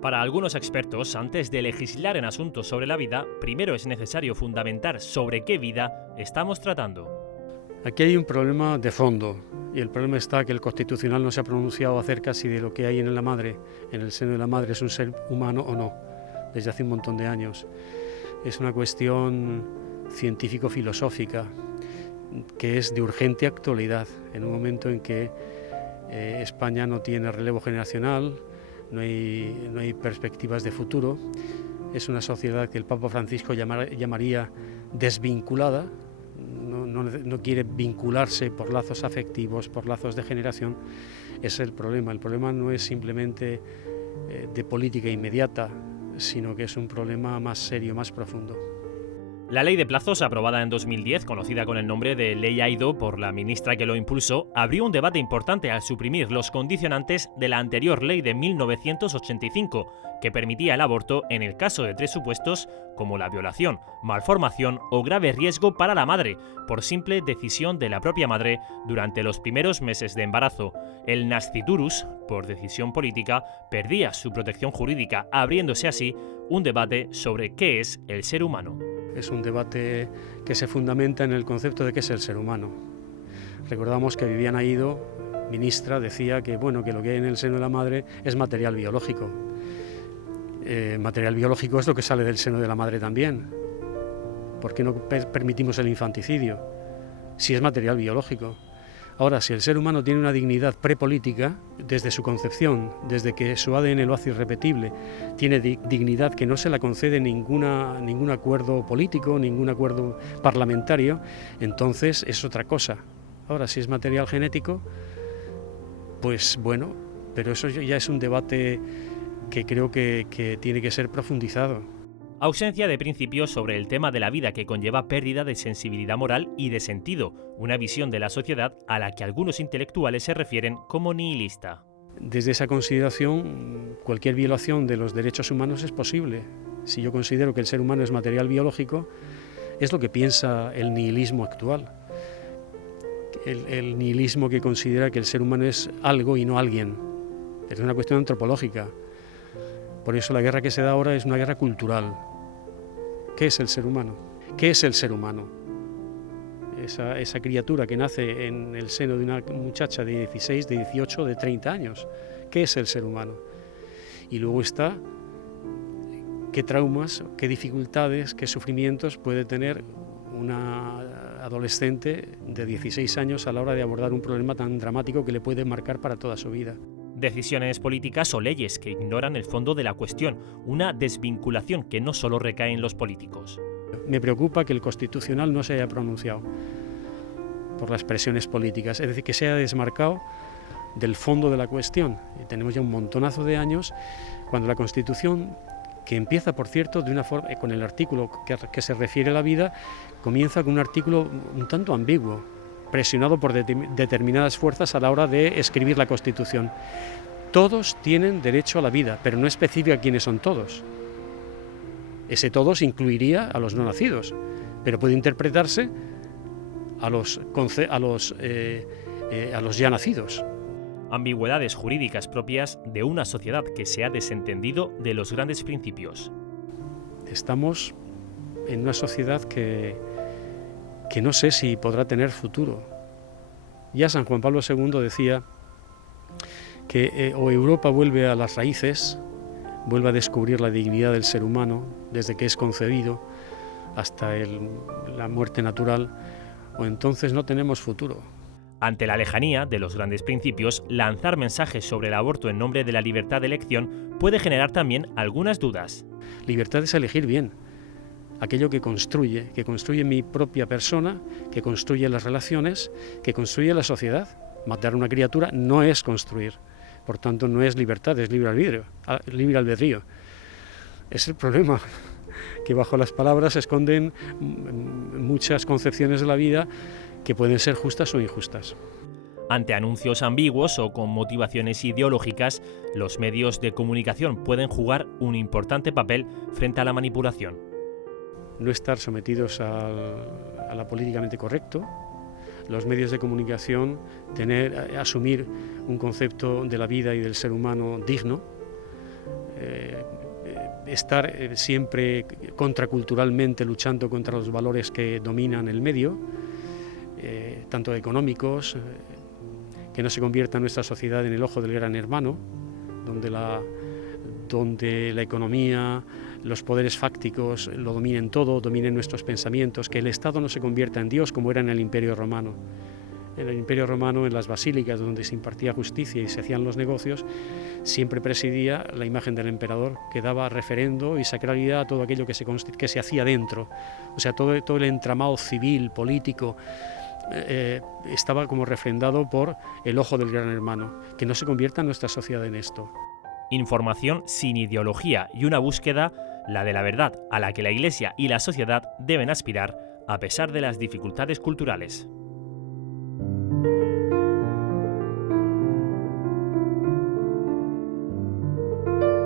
Para algunos expertos, antes de legislar en asuntos sobre la vida, primero es necesario fundamentar sobre qué vida estamos tratando. Aquí hay un problema de fondo, y el problema está que el Constitucional no se ha pronunciado acerca si de lo que hay en la madre, en el seno de la madre, es un ser humano o no, desde hace un montón de años. Es una cuestión científico-filosófica que es de urgente actualidad, en un momento en que España no tiene relevo generacional, no hay perspectivas de futuro. Es una sociedad que el Papa Francisco llamaría desvinculada, no quiere vincularse por lazos afectivos, por lazos de generación. Es el problema. El problema no es simplemente de política inmediata, sino que es un problema más serio, más profundo. La ley de plazos, aprobada en 2010, conocida con el nombre de Ley Aído por la ministra que lo impulsó, abrió un debate importante al suprimir los condicionantes de la anterior ley de 1985, que permitía el aborto en el caso de 3 supuestos como la violación, malformación o grave riesgo para la madre, por simple decisión de la propia madre durante los primeros meses de embarazo. El nasciturus, por decisión política, perdía su protección jurídica, abriéndose así un debate sobre qué es el ser humano. Es un debate que se fundamenta en el concepto de qué es el ser humano. Recordamos que Viviana Aído, ministra, decía que, que lo que hay en el seno de la madre es material biológico. Material biológico es lo que sale del seno de la madre también. ¿Por qué no permitimos el infanticidio? Si es material biológico. Ahora, si el ser humano tiene una dignidad prepolítica, desde su concepción, desde que su ADN lo hace irrepetible, tiene dignidad que no se la concede ningún acuerdo político, ningún acuerdo parlamentario, entonces es otra cosa. Ahora, si es material genético, pues bueno, pero eso ya es un debate que creo que tiene que ser profundizado. Ausencia de principios sobre el tema de la vida que conlleva pérdida de sensibilidad moral y de sentido, una visión de la sociedad a la que algunos intelectuales se refieren como nihilista. Desde esa consideración, cualquier violación de los derechos humanos es posible. Si yo considero que el ser humano es material biológico, es lo que piensa el nihilismo actual. El nihilismo que considera que el ser humano es algo y no alguien. Es una cuestión antropológica. Por eso la guerra que se da ahora es una guerra cultural. ¿Qué es el ser humano? ¿Qué es el ser humano? Esa criatura que nace en el seno de una muchacha de 16, de 18, de 30 años. ¿Qué es el ser humano? Y luego está qué traumas, qué dificultades, qué sufrimientos puede tener una adolescente de 16 años a la hora de abordar un problema tan dramático que le puede marcar para toda su vida. Decisiones políticas o leyes que ignoran el fondo de la cuestión, una desvinculación que no solo recae en los políticos. Me preocupa que el Constitucional no se haya pronunciado por las presiones políticas, es decir, que se haya desmarcado del fondo de la cuestión. Y tenemos ya un montonazo de años cuando la Constitución, que empieza, por cierto, de una forma, con el artículo que se refiere a la vida, comienza con un artículo un tanto ambiguo, presionado por determinadas fuerzas a la hora de escribir la Constitución. Todos tienen derecho a la vida, pero no especifica quiénes son todos. Ese todos incluiría a los no nacidos, pero puede interpretarse a los ya nacidos. Ambigüedades jurídicas propias de una sociedad que se ha desentendido de los grandes principios. Estamos en una sociedad que no sé si podrá tener futuro. Ya San Juan Pablo II decía que o Europa vuelve a las raíces, vuelve a descubrir la dignidad del ser humano desde que es concebido hasta la muerte natural, o entonces no tenemos futuro. Ante la lejanía de los grandes principios, lanzar mensajes sobre el aborto en nombre de la libertad de elección puede generar también algunas dudas. Libertad es elegir bien. Aquello que construye mi propia persona, que construye las relaciones, que construye la sociedad. Matar a una criatura no es construir, por tanto no es libertad, es libre albedrío. Es el problema, que bajo las palabras se esconden muchas concepciones de la vida que pueden ser justas o injustas. Ante anuncios ambiguos o con motivaciones ideológicas, los medios de comunicación pueden jugar un importante papel frente a la manipulación. No estar sometidos a la políticamente correcto, los medios de comunicación asumir un concepto de la vida y del ser humano digno, estar siempre contraculturalmente luchando contra los valores que dominan el medio, tanto económicos, que no se convierta nuestra sociedad en el ojo del gran hermano, donde la economía, los poderes fácticos lo dominen todo, dominen nuestros pensamientos, que el Estado no se convierta en Dios como era en el Imperio Romano. En el Imperio Romano, en las basílicas donde se impartía justicia y se hacían los negocios, siempre presidía la imagen del emperador, que daba referendo y sacralidad a todo aquello que se hacía dentro. O sea, todo el entramado civil, político, estaba como refrendado por el ojo del gran hermano, que no se convierta nuestra sociedad en esto. Información sin ideología y una búsqueda, la de la verdad, a la que la Iglesia y la sociedad deben aspirar a pesar de las dificultades culturales.